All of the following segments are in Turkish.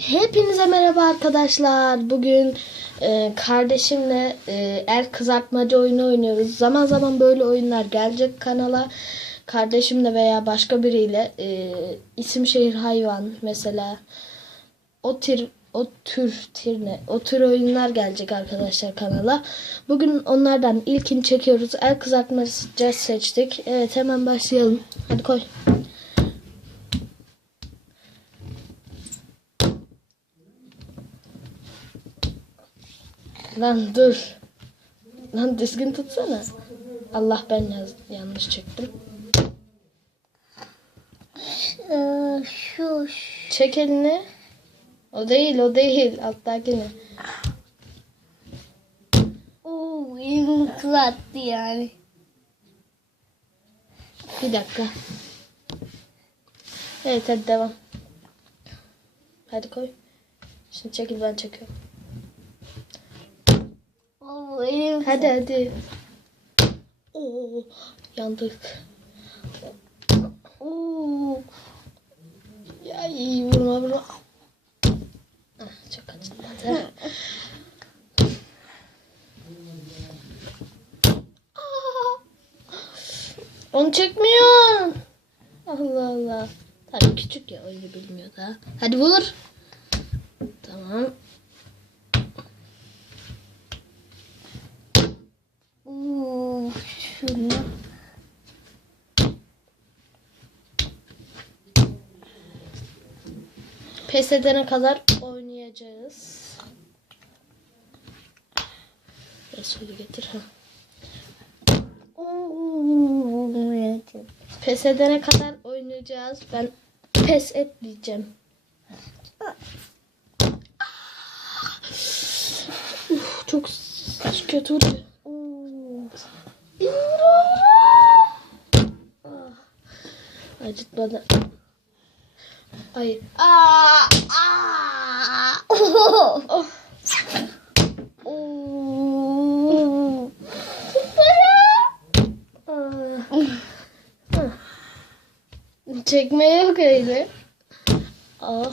Hepinize merhaba arkadaşlar. Bugün e, kardeşimle e, el kızartmacı oyunu oynuyoruz. Zaman zaman böyle oyunlar gelecek kanala. Kardeşimle veya başka biriyle e, isim şehir hayvan mesela o tür o tür tür ne? O tür oyunlar gelecek arkadaşlar kanala. Bugün onlardan ilkini çekiyoruz. El kızartmacı seçtik. Evet hemen başlayalım. Hadi koy. Lan dur. Lan düzgün tutsana. Allah ben yaz, yanlış çektim. Ee, şu, şu. Çek elini. O değil o değil. Alttakini. Oo, kızarttı yani. Bir dakika. Evet hadi devam. Hadi koy. Şimdi çekil ben çekiyorum. Oo, elim Hadi hadi. Oo yandık. Oo. Ya iyi vurma vurma. Ah, çok acıtmadı. Onu çekmiyor. Allah Allah. Tabii küçük ya öyle bilmiyor da. Hadi vur. Tamam. Oo, şunu. Pes edene kadar oynayacağız. Ya şöyle getir. Ha. Pes edene kadar oynayacağız. Ben pes etmeyeceğim. Uf, çok kötü oluyor. Oo. Ah, Acıtmadı. Hayır. Aa, aa. Oh. Oo. Ah. Ah. Çekme yok öyle. Ah.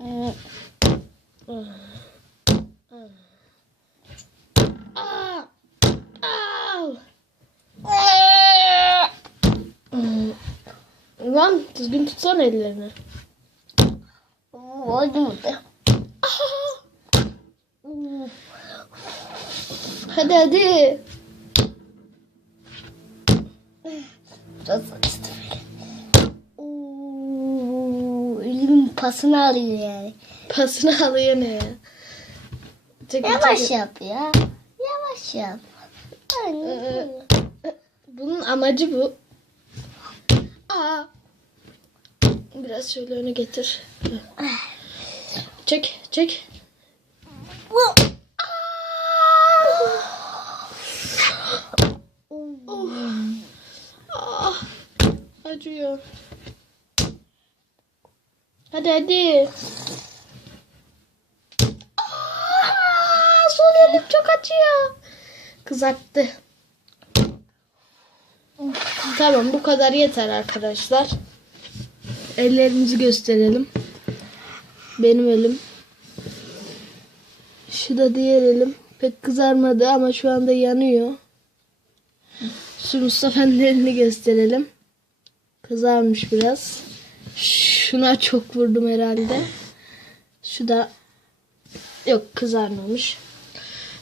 Ee, Ah. Ah. Ah. Hmm. Lan düzgün tutsana ellerini. Oo. Hadi hadi. Biraz. Oo, elimin pasını arıyor yani. Pasını alıyor ne ya? Çekil, Yavaş çekil. yap ya. Yavaş yap. Ee, Bunun amacı bu. Aa. Biraz şöyle öne getir. Çek, çek. Oh. Ah. Acıyor. Hadi hadi. Aa, sol elim çok acıyor. Kızarttı. Tamam bu kadar yeter arkadaşlar. Ellerimizi gösterelim. Benim elim. Şu da diğer elim. Pek kızarmadı ama şu anda yanıyor. Şu Mustafa'nın elini gösterelim. Kızarmış biraz. Şuna çok vurdum herhalde. Şu da yok kızarmamış.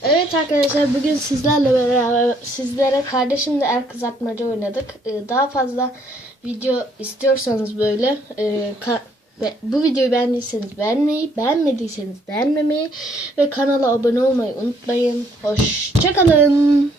Evet arkadaşlar bugün sizlerle beraber sizlere kardeşimle el kızartmaca oynadık. Ee, daha fazla video istiyorsanız böyle e, bu videoyu beğendiyseniz beğenmeyi, beğenmediyseniz beğenmemeyi ve kanala abone olmayı unutmayın. Hoşçakalın.